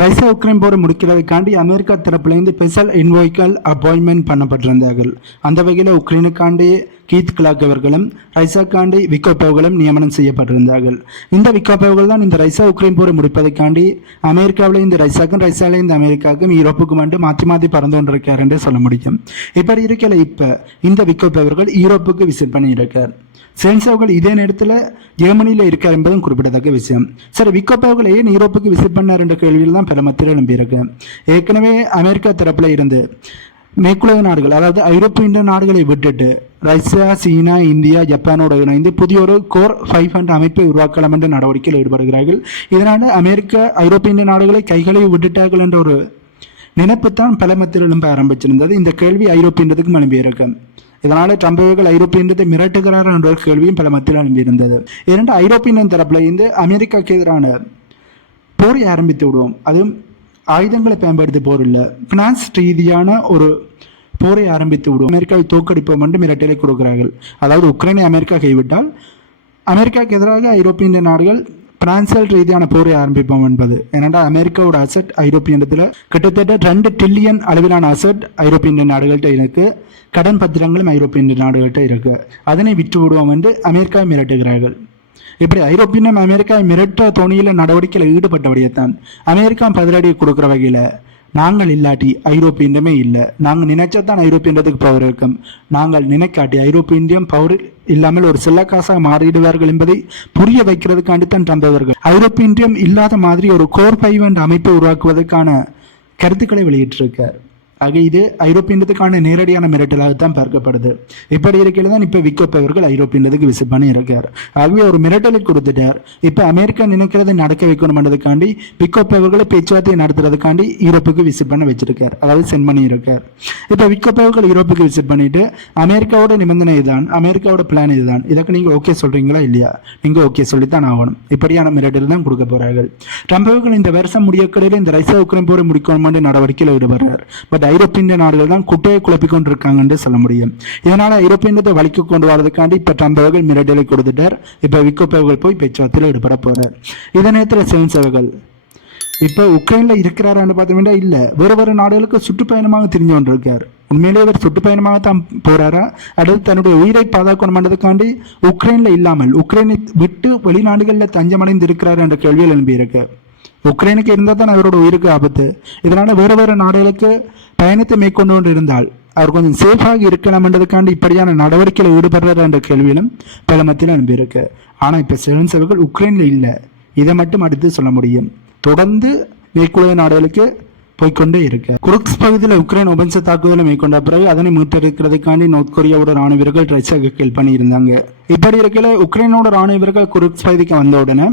Russia Ukraine போரை முடிக்கிறதுக்காண்டி America தரப்புலேருந்து special இன்வாய்கள் appointment பண்ணப்பட்டிருந்தார்கள். அந்த வகையில் உக்ரைனுக்காண்டி கீத் கிளாக் அவர்களும் ரஷ்யாக்காண்டி விக்கோபேவ்களும் நியமனம் செய்யப்பட்டிருந்தார்கள். இந்த விக்கோபேவ்கள் தான் இந்த ரஷ்யா உக்ரைன் போரை முடிப்பதற்காண்டி அமெரிக்காவில் இந்த ரஷ்யாவுக்கும் ரஷ்யாவில் இந்த அமெரிக்காவுக்கும் யூரோப்புக்கும் வந்து மாற்றி மாற்றி பறந்து கொண்டிருக்கார் என்று சொல்ல முடியும். இப்படி இருக்கல இப்போ இந்த விக்கோபேவர்கள் யூரோப்புக்கு விசிட் பண்ணியிருக்கார். சென்சோகள் இதே நேரத்தில் ஜெர்மனியில் இருக்கார் என்பதும் குறிப்பிடத்தக்க விஷயம். சரி, விக்கோபேவ்கள் ஏன் யூரோப்புக்கு விசிட் பண்ணார் என்ற கேள்வியில் தான் பல மத்தியில் எழும்பியிருக்கு. ஏற்கனவே அமெரிக்கா தரப்புல இருந்து மேற்குலக நாடுகள், அதாவது ஐரோப்பிய நாடுகளை விட்டுட்டு ரஷ்யா, சீனா, இந்தியா, ஜப்பானோடு இணைந்து புதிய ஒரு கோர் 500 அமைப்பை உருவாக்கலாம் என்ற நடவடிக்கையில் ஈடுபடுகிறார்கள். இதனால் அமெரிக்கா ஐரோப்பிய நாடுகளை கைகளை விட்டுட்டார்கள் என்ற ஒரு நினைப்பு தான் பல மத்தியில் எழும்ப ஆரம்பிச்சிருந்தது. இந்த கேள்வி ஐரோப்பியத்துக்கும் எழும்பியிருக்கு. இதனால் ட்ரம்ப் அவர்கள் ஐரோப்பியத்தை மிரட்டுகிறார் என்ற ஒரு கேள்வியும் பல மத்தியில் எழும்பியிருந்தது. இரண்டு ஐரோப்பியன் தரப்புல இருந்து அமெரிக்காவுக்கு எதிரான போரை ஆரம்பித்து விடுவோம், அதுவும் ஆயுதங்களை பயன்படுத்தி போர் இல்லை, பினான்ஸ் ரீதியான ஒரு போரை ஆரம்பித்து விடுவோம், அமெரிக்காவை தோற்கடிப்போம் என்று மிரட்டலை கொடுக்கிறார்கள். அதாவது உக்ரைனை அமெரிக்கா கைவிட்டால் அமெரிக்காவுக்கு எதிராக ஐரோப்பிய நாடுகள் பினான்சியல் ரீதியான போரை ஆரம்பிப்போம் என்பது. ஏனென்றால் அமெரிக்காவோட அசட் ஐரோப்பியத்தில் கிட்டத்தட்ட 2 டிரில்லியன் அளவிலான அசட் ஐரோப்பிய நாடுகள்கிட்ட இருக்கு. கடன் பத்திரங்களும் ஐரோப்பிய நாடுகள்கிட்ட இருக்கு. அதனை விட்டு விடுவோம் என்று அமெரிக்காவை மிரட்டுகிறார்கள். இப்படி ஐரோப்பியம் அமெரிக்காவை மிரட்ட தோணியில் நடவடிக்கையில் ஈடுபட்டபடியத்தான் அமெரிக்கா பதிலடி கொடுக்குற வகையில் நாங்கள் இல்லாட்டி ஐரோப்பியமே இல்லை, நாங்கள் நினைச்சதான் ஐரோப்பியன்றதுக்கு பவர் இருக்கும், நாங்கள் நினைக்காட்டி ஐரோப்பியம் பவர் இல்லாமல் ஒரு செல்லக்காசாக மாறிடுவார்கள் என்பதை புரிய வைக்கிறதுக்காண்டித்தான் ட்ரம்ப் அவர்கள் ஐரோப்பியம் இல்லாத மாதிரி ஒரு கோர் 500 அமைப்பை உருவாக்குவதற்கான கருத்துக்களை வெளியிட்டிருக்கார். ஆக இது ஐரோப்பியத்துக்கான நேரடியான மிரட்டலாகத்தான் பார்க்கப்படுது. இப்படி இருக்கையில் தான் இப்போ விக்கோப் அவர்கள் ஐரோப்பியத்துக்கு விசிட் பண்ணி இருக்கார். ஆகவே ஒரு மிரட்டலை கொடுத்துட்டார். இப்போ அமெரிக்கா நினைக்கிறதை நடக்க வைக்கணும் பண்ணுறதுக்காண்டி விக்கோப் அவர்களை பேச்சுவார்த்தை நடத்துறதுக்காண்டி யூரோப்புக்கு விசிட் பண்ண வச்சிருக்கார், அதாவது சென்ட் பண்ணி இருக்கார். இப்போ விக்கோப் அவர்கள் யூரோப்புக்கு விசிட் பண்ணிட்டு அமெரிக்காவோட நிபந்தனை இதுதான், அமெரிக்காவோட பிளான் இதுதான், இதற்கு நீங்கள் ஓகே சொல்றீங்களா இல்லையா, நீங்கள் ஓகே சொல்லித்தான் ஆகணும், இப்படியான மிரட்டல் தான் கொடுக்க போறார்கள். ட்ரம்ப் அவர்கள் இந்த வருஷம் முடியக்கடையில் இந்த ரஷ்யா உக்ரைன் போரை முடிக்கணும் நடவடிக்கையில் ஈடுபடுறார். பட் ஐரோப்பிய நாடுகள் தான் குட்டையை குழப்பிக் கொண்டிருக்காங்க சொல்ல முடியும். இதனால ஐரோப்பியத்தை வலிக்கு கொண்டு வரதுக்காண்டி இப்ப ட்ரம்ப் அவர்கள் மிரட்டலை கொடுத்துட்டார். இப்ப விக்கோப் அவர்கள் போய் பேச்சுவார்த்தையில் ஈடுபட போறார். இதே நேரத்தில் சென்ஸ் அவர்கள் இப்ப உக்ரைன்ல இருக்கிறாரான்னு பார்த்தோம்னா இல்ல, வேறு நாடுகளுக்கு சுற்றுப்பயணமாக தெரிஞ்சு கொண்டிருக்கார். உண்மையிலே இவர் சுற்றுப்பயணமாகத்தான் போறாரா, அடுத்து தன்னுடைய உயிரை பாதுகாக்கணும் பண்ணதுக்காண்டி உக்ரைன்ல இல்லாமல் உக்ரைனை விட்டு வெளிநாடுகளில் தஞ்சமடைந்து இருக்கிறார் என்ற கேள்வியில் எழும்பியிருக்கு. உக்ரைனுக்கு இருந்தால் தான் அவரோட உயிருக்கு ஆபத்து. இதனால வேறு நாடுகளுக்கு பயணத்தை மேற்கொண்டு கொண்டு இருந்தால் அவர் கொஞ்சம் சேஃபாக இருக்கலாம் என்றதுக்காண்டி இப்படியான நடவடிக்கையில் ஈடுபடுறார் என்ற கேள்வியிலும் பல மத்தியில் அனுப்பியிருக்கு. ஆனால் இப்போ செவன்ஸ் அவர்கள் உக்ரைனில் இல்லை, இதை மட்டும் அடுத்து சொல்ல முடியும். தொடர்ந்து மேற்குலக நாடுகளுக்கு போய்கொண்டே இருக்கு. குருக்ஸ் பகுதியில் உக்ரைன் ஒபன்ச தாக்குதலை மேற்கொண்ட பிறகு அதனை மீட்டெடுக்கிறதுக்காண்டி நார்த் கொரியாவோட ராணுவ வீரர்கள் ரஷ்யாவுக்கு ஹெல்ப் பண்ணியிருந்தாங்க. இப்படி இருக்கல உக்ரைனோட ராணுவ வீரர்கள் குருக்ஸ் பகுதிக்கு வந்த உடனே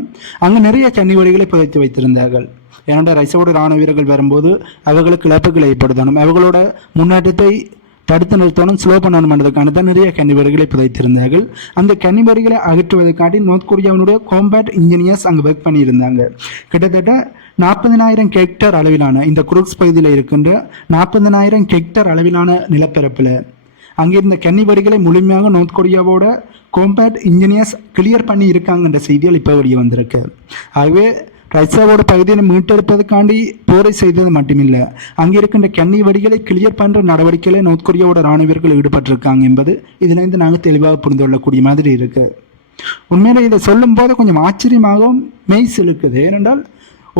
அங்கு நிறைய கன்னிவெடிகளை புதைத்து வைத்திருந்தார்கள். ஏன்னா ரஷ்யாவோட ராணுவ வீரர்கள் வரும்போது அவர்களுக்கு இழப்புகள் ஏற்படுத்தணும், அவர்களோட முன்னேற்றத்தை தடுத்து நிறுத்தணும், ஸ்லோ பண்ணணும் என்றதுக்கான தான் நிறைய கன்னிவெடிகளை புதைத்திருந்தார்கள். அந்த கன்னிவெடிகளை அகற்றுவதற்காண்டி நார்த் கொரியாவினுடைய காம்பேட் இன்ஜினியர்ஸ் அங்கே ஒர்க் பண்ணியிருந்தாங்க. கிட்டத்தட்ட 40,000 ஹெக்டர் அளவிலான இந்த குருக்ஸ் பகுதியில் இருக்கின்ற 40,000 ஹெக்டர் அளவிலான நிலப்பரப்பில் அங்கிருந்த கன்னிவெடிகளை முழுமையாக நார்த் கொரியாவோட காம்பேட் இன்ஜினியர்ஸ் கிளியர் பண்ணி இருக்காங்கன்ற செய்திகள் இப்போ வெளியே வந்திருக்கு. ஆகவே ரஷ்யாவோட பகுதியை மீட்டெடுப்பதற்காண்டி போரை செய்தது மட்டுமில்லை, அங்கே இருக்கின்ற கன்னி வெடிகளை கிளியர் பண்ணுற நடவடிக்கையில் நார்த் கொரியாவோட ராணுவர்கள் ஈடுபட்டிருக்காங்க என்பது இதிலிருந்து நாங்கள் தெளிவாக புரிந்து கொள்ளக்கூடிய மாதிரி இருக்கு. உண்மையில இதை சொல்லும் போது கொஞ்சம் ஆச்சரியமாகவும் மெய் சிலுக்குது. ஏனென்றால்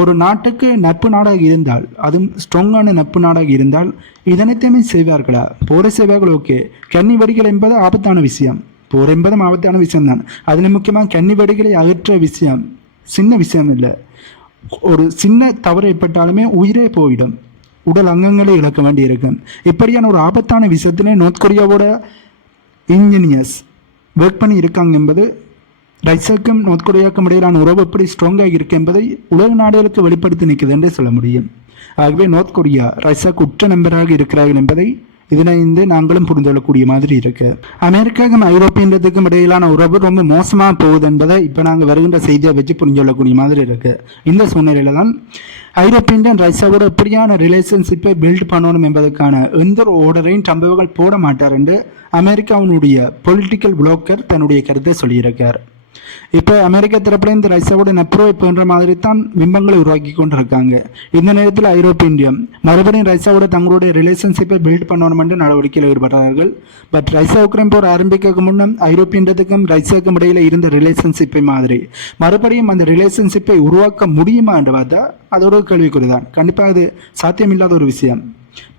ஒரு நாட்டுக்கு நட்பு நாடாக இருந்தால், அதுவும் ஸ்ட்ராங்கான நட்பு நாடாக இருந்தால் இதனைத்தையுமே செய்வார்களா? போரை செய்வார்கள், ஓகே. கன்னி வெடிகள் என்பது ஆபத்தான விஷயம், போர் என்பதும் ஆபத்தான விஷயம்தான். அதில் முக்கியமாக கன்னி வெடிகளை அகற்ற விஷயம் சின்ன விஷயம் இல்லை. ஒரு சின்ன தவறு ஏற்பட்டாலுமே உயிரே போயிடும், உடல் அங்கங்களை இழக்க வேண்டி இருக்கும். இப்படியான ஒரு ஆபத்தான விஷயத்திலே நார்த் கொரியாவோட இன்ஜினியர்ஸ் ஒர்க் பண்ணி இருக்காங்க என்பது ரஷ்யாவுக்கும் நார்த் கொரியாவுக்கும் இடையிலான உறவு எப்படி ஸ்ட்ராங்காக இருக்கு என்பதை உலக நாடுகளுக்கு வெளிப்படுத்தி நிற்குது என்றே சொல்ல முடியும். ஆகவே நார்த் கொரியா ரஷ்யாவுக்கு உற்ற நண்பராக இருக்கிறார்கள் என்பதை இதனை நாங்களும் புரிந்து கொள்ளக்கூடிய மாதிரி இருக்கு. அமெரிக்காவுக்கும் ஐரோப்பியத்துக்கும் இடையிலான உறவு ரொம்ப மோசமாக போகுது என்பதை இப்போ நாங்கள் வருகின்ற செய்தியை வச்சு புரிஞ்சு கொள்ளக்கூடிய மாதிரி இருக்கு. இந்த சூழ்நிலையில தான் ஐரோப்பியன் ரஷ்யாவோட எப்படியான ரிலேஷன்ஷிப்பை பில்ட் பண்ணணும் என்பதற்கான எந்த ஒரு ஆர்டரையும் ட்ரம்ப் அவர்கள் போட மாட்டார் என்று அமெரிக்காவினுடைய பொலிட்டிக்கல் புளோக்கர் தன்னுடைய கருத்தை சொல்லியிருக்கார். இப்போ அமெரிக்க தரப்புல இந்த ரஷ்யாவோட நட்புறவை போன்ற மாதிரி தான் பிம்பங்களை உருவாக்கி கொண்டிருக்காங்க. இந்த நேரத்தில் ஐரோப்பிய இந்தியா மறுபடியும் ரஷ்யாவோட தங்களுடைய ரிலேஷன்ஷிப்பை பில்ட் பண்ணணும் என்று நடவடிக்கையில் ஈடுபட்டார்கள். பட் ரஷ்யா உக்ரைன் போர் ஆரம்பிக்க முன்னும் ஐரோப்பிய இந்தியத்துக்கும் ரஷ்யாவுக்கும் இடையில இருந்த ரிலேஷன்ஷிப்பை மாதிரி மறுபடியும் அந்த ரிலேஷன்ஷிப்பை உருவாக்க முடியுமா என்று பார்த்தா அதோட கேள்விக்குறிதான். கண்டிப்பாக அது சாத்தியமில்லாத ஒரு விஷயம்.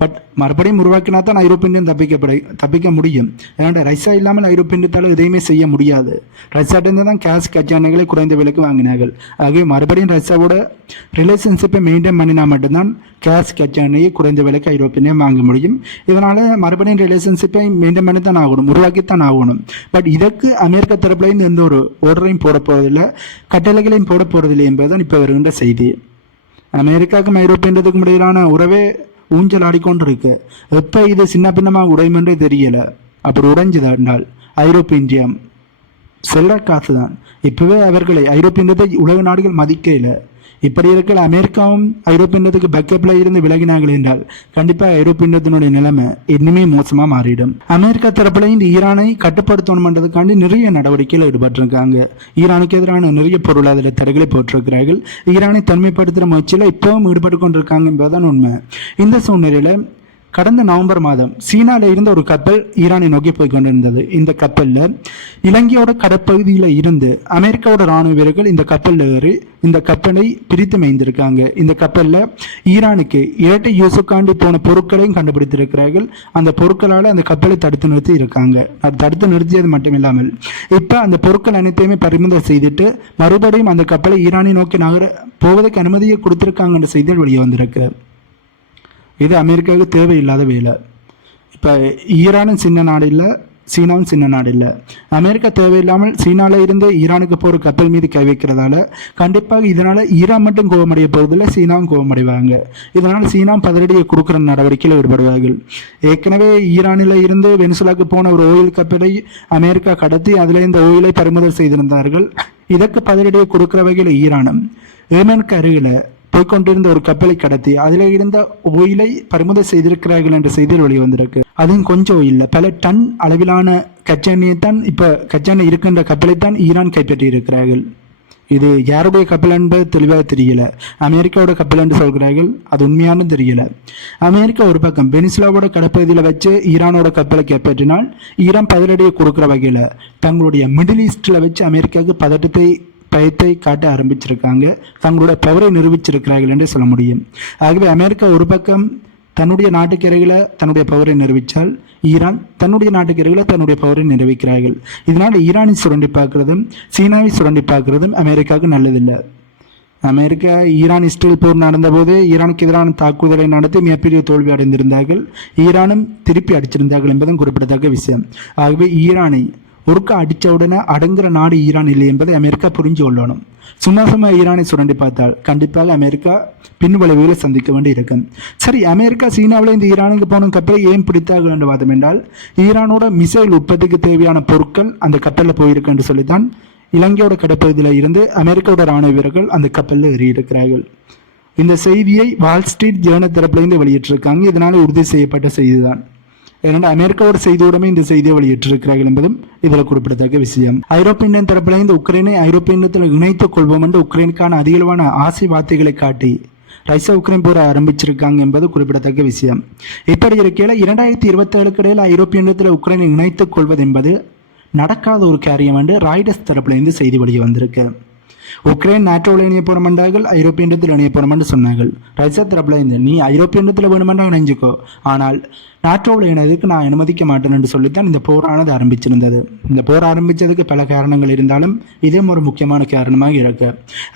பட் மறுபடியும் உருவாக்கினா தான் ஐரோப்பிய இந்தியன் தப்பிக்க முடியும். ஏன்னா ரஷ்யா இல்லாமல் ஐரோப்பிய இந்தியத்தால் எதையுமே செய்ய முடியாது. ரஷ்யாட்டிருந்து தான் கேஸ் கச்சானைகளை குறைந்த விலைக்கு வாங்கினார்கள். ஆகவே மறுபடியும் ரஷ்யாவோட ரிலேஷன்ஷிப்பை மெயின்டைன் பண்ணினா மட்டும்தான் கேஸ் கச்சானையை குறைந்த விலைக்கு ஐரோப்பிய இந்தியன் வாங்க முடியும். இதனால் மறுபடியும் ரிலேஷன்ஷிப்பை மெயின்டைன் பண்ணி தான் ஆகணும், உருவாக்கித்தான் ஆகணும். பட் இதற்கு அமெரிக்க தரப்புலேருந்து எந்த ஒரு ஆர்டரையும் போட போவதில்லை, கட்டளைகளையும் போட போவதில்லை என்பதுதான் இப்போ வருகின்ற செய்தி. அமெரிக்காவுக்கும் ஐரோப்பிய இந்தியத்துக்கும் இடையிலான உறவே ஊஞ்சல் ஆடிக்கொண்டிருக்கு. எப்போ இது சின்ன பின்னமாக உடையுமென்றே தெரியல. அப்படி உடைஞ்சதா என்றால் ஐரோப்பிய இந்தியம் செல்ல காசு தான். இப்பவே அவர்களை ஐரோப்பிய இந்தியத்தை உலக நாடுகள் மதிக்கல. இப்படி இருக்கிற அமெரிக்காவும் ஐரோப்பிய இந்தியத்துக்கு பேக்கப்ல இருந்து விலகினார்கள் என்றால் கண்டிப்பாக ஐரோப்பிய இந்தியத்தினுடைய நிலைமை இன்னுமே மோசமா மாறிடும். அமெரிக்கா தரப்புல இந்த ஈரானை கட்டுப்படுத்தணும்ன்றதுக்காண்டி நிறைய நடவடிக்கைகள் ஈடுபட்டிருக்காங்க. ஈரானுக்கு எதிரான நிறைய பொருளாதார தடைகளை போட்டிருக்கிறார்கள். ஈரானை தனிமைப்படுத்துகிற முயற்சியில் இப்பவும் ஈடுபட்டு கொண்டிருக்காங்க என்பதுதான் உண்மை. இந்த சூழ்நிலையில கடந்த நவம்பர் மாதம் சீனால இருந்த ஒரு கப்பல் ஈரானை நோக்கி போய் கொண்டிருந்தது. இந்த கப்பல்ல இலங்கையோட கடற்பகுதியில இருந்து அமெரிக்காவோட ராணுவ வீரர்கள் இந்த கப்பல்ல ஏறி இந்த கப்பலை பிரித்து மேய்ந்திருக்காங்க. இந்த கப்பல்ல ஈரானுக்கு இரட்டை யூசுக்காண்டி போன பொருட்களையும் கண்டுபிடித்திருக்கிறார்கள். அந்த பொருட்களால் அந்த கப்பலை தடுத்து நிறுத்தி இருக்காங்க. அது தடுத்து நிறுத்தியது மட்டும் இல்லாமல் இப்ப அந்த பொருட்கள் அனைத்தையுமே பறிமுதல் செய்துட்டு மறுபடியும் அந்த கப்பலை ஈரானை நோக்கி நகர போவதற்கு அனுமதியை கொடுத்திருக்காங்க என்ற செய்திகள் வெளியே வந்திருக்கு. இது அமெரிக்காவுக்கு தேவையில்லாத வேலை. இப்போ ஈரானும் சின்ன நாடு இல்லை, சீனாவும் சின்ன நாடு இல்லை. அமெரிக்கா தேவையில்லாமல் சீனாவில் இருந்து ஈரானுக்கு போகிற கப்பல் மீது கை வைக்கிறதால கண்டிப்பாக இதனால் ஈரான் மட்டும் கோபமடைய போகிறதில்ல, சீனாவும் கோபமடைவாங்க. இதனால் சீனா பதிலடியை கொடுக்குற நடவடிக்கையில் ஈடுபடுவார்கள். ஏற்கனவே ஈரானில் இருந்து வெனிசுலாவுக்கு போன ஒரு ஓயில் கப்பலை அமெரிக்கா கடத்தி அதில் இந்த ஓயிலை பறிமுதல் செய்திருந்தார்கள். இதற்கு பதிலடியை கொடுக்குற வகையில் ஈரானும் ஏமனுக்கு அருகில் போய்கொண்டிருந்த ஒரு கப்பலை கடத்தி அதில் இருந்த ஓயிலை பறிமுதல் செய்திருக்கிறார்கள் என்ற செய்தியில் வெளிவந்திருக்கு. அதுவும் கொஞ்சம் இல்லை, பல டன் அளவிலான கச்சானியை தான் இப்போ கச்சானி இருக்கின்ற கப்பலைத்தான் ஈரான் கைப்பற்றி இருக்கிறார்கள். இது யாருடைய கப்பல் என்பது தெளிவாக தெரியல. அமெரிக்காவோட கப்பல் என்று சொல்கிறார்கள், அது உண்மையானு தெரியல. அமெரிக்கா ஒரு பக்கம் வெனிசுலாவோட கடற்பகுதியில் வச்சு ஈரானோட கப்பலை கைப்பற்றினால் ஈரான் பதிலடியை கொடுக்குற வகையில் தங்களுடைய மிடில் ஈஸ்டில் வச்சு அமெரிக்காவுக்கு பயத்தை காட்ட ஆரம்பிச்சிருக்காங்க. தங்களுடைய பவரை நிரூபிச்சிருக்கிறார்கள் என்றே சொல்ல முடியும். ஆகவே அமெரிக்கா ஒரு பக்கம் தன்னுடைய நாட்டுக்கரைகளை தன்னுடைய பவரை நிரூபித்தால் ஈரான் தன்னுடைய நாட்டுக்கரைகளை தன்னுடைய பவரை நிரூபிக்கிறார்கள். இதனால் ஈரானை சுரண்டி பார்க்கறதும் சீனாவை சுரண்டி பார்க்கறதும் அமெரிக்காவுக்கு நல்லதில்லை. அமெரிக்கா ஈரான் இஸ்ரேல் போர் நடந்தபோது ஈரானுக்கு எதிரான தாக்குதலை நடத்தி மிகப்பெரிய தோல்வி அடைந்திருந்தார்கள். ஈரானும் திருப்பி அடிச்சிருந்தார்கள் என்பதும் குறிப்பிடத்தக்க விஷயம். ஆகவே ஈரானை ஒருக்கா அடித்த உடனே அடங்குற நாடு ஈரான் இல்லை என்பதை அமெரிக்கா புரிஞ்சு கொள்ளணும். சும்மா ஈரானை சுரண்டி பார்த்தால் கண்டிப்பாக அமெரிக்கா பின்விளைவுகளை சந்திக்க வேண்டி இருக்கும். சரி, அமெரிக்கா சீனாவில் இந்த ஈரானுக்கு போன கப்பலை ஏன் பிடித்தார்கள் என்று வாதம் என்றால் ஈரானோட மிசைல் உற்பத்திக்கு தேவையான பொருட்கள் அந்த கப்பலில் போயிருக்கு என்று சொல்லித்தான் இலங்கையோட கடற்பகுதியில் இருந்து அமெரிக்காவோட ராணுவ வீரர்கள் அந்த கப்பலில் ஏறியிருக்கிறார்கள். இந்த செய்தியை வால் ஸ்ட்ரீட் ஜேர்னல் தரப்பிலிருந்து வெளியிட்டிருக்காங்க. இதனால உறுதி செய்யப்பட்ட செய்திதான். ஏன்னா அமெரிக்காவோட செய்தியோடமே இந்த செய்தியை வெளியிட்டிருக்கிறார்கள் என்பதும் இதில் குறிப்பிடத்தக்க விஷயம். ஐரோப்பிய இந்தியன் தரப்பில் இந்த உக்ரைனை ஐரோப்பிய இந்தியத்தில் இணைத்துக் கொள்வோம் என்று உக்ரைனுக்கான அதிகளவான ஆசை வார்த்தைகளை காட்டி ரஷ்யா உக்ரைன் போரை ஆரம்பிச்சிருக்காங்க என்பது குறிப்பிடத்தக்க விஷயம். இப்படி இருக்கையில் 2027 இடையில் ஐரோப்பிய இந்தியத்தில் உக்ரைனை இணைத்துக் கொள்வது என்பது நடக்காத ஒரு காரியம் என்று ராய்டர்ஸ் தரப்பிலிருந்து செய்தி வெளியே வந்திருக்கு. உக்ரைன் நாட்டோவில் இணைய போற மண்டார்கள் ஐரோப்பிய இண்டத்தில் இணைய போற என்று சொன்னார்கள். ரஷ்யா தரப்புல இருந்து நீ ஐரோப்பிய இண்டத்தில் வேணுமெண்டா இணைஞ்சுக்கோ, ஆனால் நாட்டோவில் இணையதுக்கு நான் அனுமதிக்க மாட்டேன் என்று சொல்லித்தான் இந்த போரானது ஆரம்பிச்சிருந்தது. இந்த போர் ஆரம்பித்ததுக்கு பல காரணங்கள் இருந்தாலும் இதுவும் ஒரு முக்கியமான காரணமாக இருக்கு.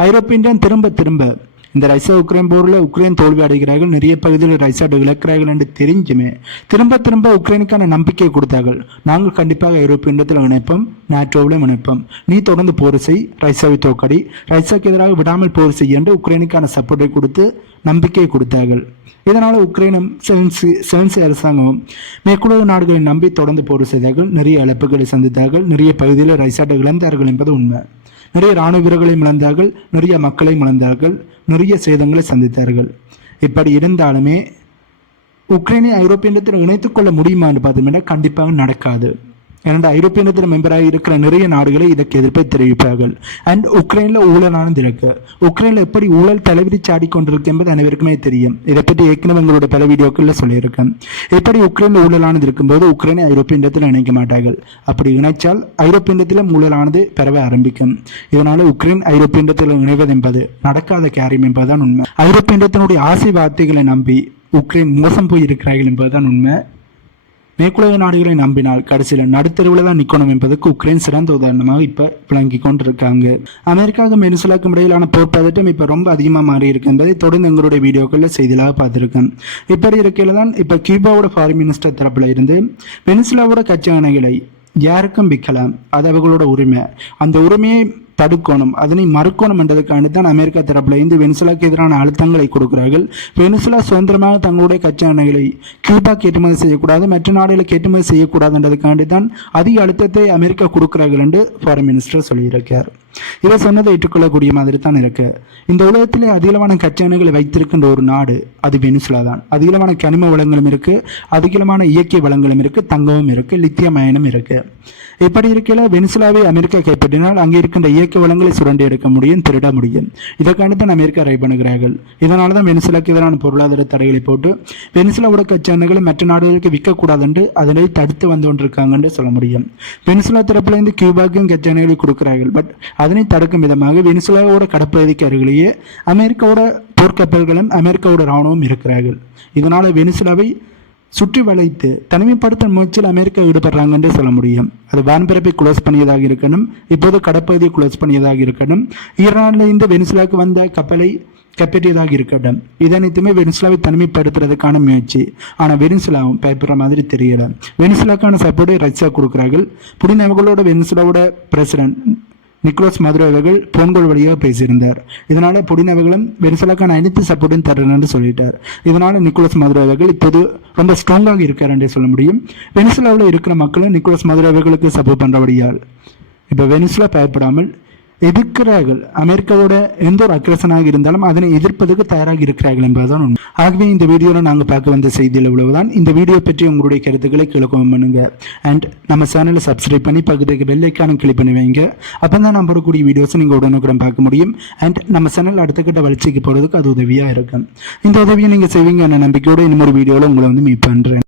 ஐரோப்பிய இண்டியன் திரும்ப இந்த ரஷ்யா உக்ரைன் போரில் உக்ரைன் தோல்வி அடைகிறார்கள், நிறைய பகுதியில் ரஷ்யா இழக்கிறார்கள் என்று தெரிஞ்சுமே திரும்ப உக்ரைனுக்கான நம்பிக்கை கொடுத்தார்கள். நாங்கள் கண்டிப்பாக ஐரோப்பிய இண்டத்தில் இணைப்போம், நாட்டோவிலும் இணைப்போம், நீ தொடர்ந்து போர் செய், ரஷ்யாவை தோக்கடி, ரஷ்யாவுக்கு எதிராக விடாமல் போர் செய்ய என்று உக்ரைனுக்கான சப்போர்ட்டை கொடுத்து நம்பிக்கை கொடுத்தார்கள். இதனால் உக்ரைனும் செவன்சி அரசாங்கமும் மேற்குலக நாடுகளை நம்பி தொடர்ந்து போர் செய்தார்கள். நிறைய இழப்புகளை சந்தித்தார்கள். நிறைய பகுதியில் ரஷ்யா இழந்தார்கள் என்பது உண்மை. நிறைய இராணுவ வீரர்களையும் இழந்தார்கள், நிறைய மக்களையும் இழந்தார்கள், நிறைய சேதங்களை சந்தித்தார்கள். இப்படி இருந்தாலுமே உக்ரைனை ஐரோப்பிய இணைத்துக் கொள்ள முடியுமா என்று பார்த்தோம்னா கண்டிப்பாக நடக்காது. ஏன்னா ஐரோப்பிய ஒன்றியத்தில் மெம்பராக இருக்கிற நிறைய நாடுகளை இதற்கு எதிர்ப்பை தெரிவிப்பார்கள். அண்ட் உக்ரைனில் ஊழலானது இருக்கு. உக்ரைனில் எப்படி ஊழல் தலைவிரிச்சு ஆடிக்கொண்டிருக்கு என்பது அனைவருக்குமே தெரியும். இதை பற்றி ஏற்கனவே உங்களோட பல வீடியோக்களில் சொல்லியிருக்கேன். எப்படி உக்ரைனில் ஊழலானது இருக்கும்போது உக்ரைனை ஐரோப்பிய ஒன்றியத்தில் இணைக்க மாட்டார்கள். அப்படி இணைச்சால் ஐரோப்பிய ஒன்றியத்தில் ஊழலானது பரவ ஆரம்பிக்கும். இதனால உக்ரைன் ஐரோப்பிய ஒன்றியத்தில் இணைவது என்பது நடக்காத காரியம் என்பதுதான் உண்மை. ஐரோப்பிய ஒன்றியத்தினுடைய ஆசை வார்த்தைகளை நம்பி உக்ரைன் மோசம் போய் இருக்கிறார்கள் என்பதுதான் உண்மை. மேற்குலக நாடுகளை நம்பினால் கடைசியில் நடுத்தருவில் தான் நிற்கணும் என்பதற்கு உக்ரைன் சிறந்த உதாரணமாக இப்போ விளங்கி கொண்டிருக்காங்க. அமெரிக்காவுக்கும் வெனிசுலாவுக்கும் இடையிலான போர் பதட்டம் இப்போ ரொம்ப அதிகமாக மாறி இருக்கு என்பதை தொடர்ந்து எங்களுடைய வீடியோக்களில் செய்தியாக பார்த்துருக்கேன். இப்படி இருக்கையில் தான் இப்போ கியூபாவோட ஃபாரின் மினிஸ்டர் தரப்பில் இருந்து வெனிசுலாவோட கச்சா எண்ணெய்களை யாருக்கும் விற்கலாம், அது அவர்களோட உரிமை, அந்த உரிமையை தடுக்கணும், அதனை மறுக்கணும் என்றதுக்காண்டி தான் அமெரிக்கா தரப்பில் இருந்து வெனிசுலாக்கு எதிரான அழுத்தங்களை கொடுக்கிறார்கள். வெனிசுலா சுதந்திரமாக தங்களுடைய கச்சா எண்ணெய்களை கியூபாக்கு ஏற்றுமதி செய்யக்கூடாது, மற்ற நாடுகளுக்கு ஏற்றுமதி செய்யக்கூடாது என்றதுக்காண்டி தான் அதிக அழுத்தத்தை அமெரிக்கா கொடுக்கிறார்கள் என்று ஃபாரின் மினிஸ்டர் சொல்லியிருக்கார். இதை சொன்னதை ஏற்றுக்கொள்ளக்கூடிய மாதிரி தான் இருக்கு. இந்த உலகத்திலே அதிகளவான கச்சா எண்ணெய்களை வைத்திருக்கின்ற ஒரு நாடு அது வெனிசுலா தான். அதிகளவான கனிம வளங்களும் இருக்கு, அதிகளவான இயற்கை வளங்களும் இருக்கு, தங்கமும் இருக்கு, லித்தியம் அயனும் இருக்கு. இப்படி இருக்கையில வெனிசுலாவை அமெரிக்கா கைப்பற்றினால் அங்கே இருக்கின்ற இயற்கை வளங்களை சுரண்டி எடுக்க முடியும், திருட முடியும். இதற்காண்டி தான் அமெரிக்கா ரை பண்ணுகிறார்கள். இதனால தான் வெனிசுலாக்கு எதிரான பொருளாதார தடைகளை போட்டு வெனிசுலாவோட கச்சா எண்ணெய்களை மற்ற நாடுகளுக்கு விற்கக்கூடாது என்று அதனை தடுத்து வந்து கொண்டிருக்காங்கன்னு சொல்ல முடியும். வெனிசுலா தரப்பிலிருந்து கியூபாக்கும் கச்சா எண்ணெய்களை கொடுக்கிறார்கள். பட் அதனை தடுக்கும் விதமாக வெனிசுலாவோட கடற்பகுதிக்கு அருகிலேயே அமெரிக்காவோட போர்க்கப்பல்களும் அமெரிக்காவோட இராணுவம் இருக்கிறார்கள். இதனால வெனிசுலாவை சுற்றி வளைத்து தனிமைப்படுத்த முயற்சியில் அமெரிக்கா ஈடுபடுறாங்கன்றே சொல்ல முடியும். அது வான்பரப்பை குளோஸ் பண்ணியதாக இருக்கணும், இப்போது கடற்பகுதியை குளோஸ் பண்ணியதாக இருக்கணும், ஈரானில் இருந்து வெனிசுலாவுக்கு வந்த கப்பலை கைப்பற்றியதாக இருக்கட்டும், இது அனைத்துமே வெனிசுலாவை தனிமைப்படுத்துறதுக்கான முயற்சி. ஆனால் வெனிசுலாவும் பயப்படுற மாதிரி தெரியல. வெனிசுலாக்கான சப்போர்ட்டை ரஷ்யா கொடுக்குறார்கள். புடின் அவர்களோட வெனிசுலாவோட பிரசிடென்ட் நிக்கோலஸ் மதுரோ அவர்கள் போன்கோல் வழியாக பேசியிருந்தார். இதனால புடின் அவர்களும் வெனிசுலாக்கான அனைத்து சப்போர்ட்டும் தரணும் என்று சொல்லிட்டார். இதனால நிக்கோலஸ் மதுரோ அவர்கள் இப்போது ரொம்ப ஸ்ட்ராங்காக இருக்கார் என்றே சொல்ல முடியும். வெனிசுலாவில் இருக்கிற மக்களும் நிக்கோலஸ் மதுரோ அவர்களுக்கு சப்போர்ட் பண்றபடியால் இப்போ வெனிசுலா பயப்படாமல் எதிர்க்கிறார்கள். அமெரிக்காவோட எந்த ஒரு அக்ரஷனாக இருந்தாலும் அதனை எதிர்ப்பதற்கு தயாராக இருக்கிறார்கள் என்பதுதான் உண்மை. ஆகவே இந்த வீடியோவில் நாங்கள் பார்க்க வந்த செய்தியில் இவ்வளவுதான். இந்த வீடியோ பற்றி உங்களுடைய கருத்துக்களை கீழே கமெண்ட் பண்ணுங்க. அண்ட் நம்ம சேனலை சப்ஸ்கிரைப் பண்ணி பக்கத்துக்கு பெல் ஐக்கானை கிளிக் பண்ணி வைங்க. அப்போ தான் நம்ம போடக்கூடிய வீடியோஸை நீங்கள் உடனுக்குடன் பார்க்க முடியும். அண்ட் நம்ம சேனல் அடுத்த கட்ட வளர்ச்சிக்கு போகிறதுக்கு அது உதவியாக இருக்கும். இந்த உதவியை நீங்கள் செய்வீங்க என்ற நம்பிக்கையோடு இன்னொரு வீடியோவில் உங்களை மீட் பண்ணுறேன்.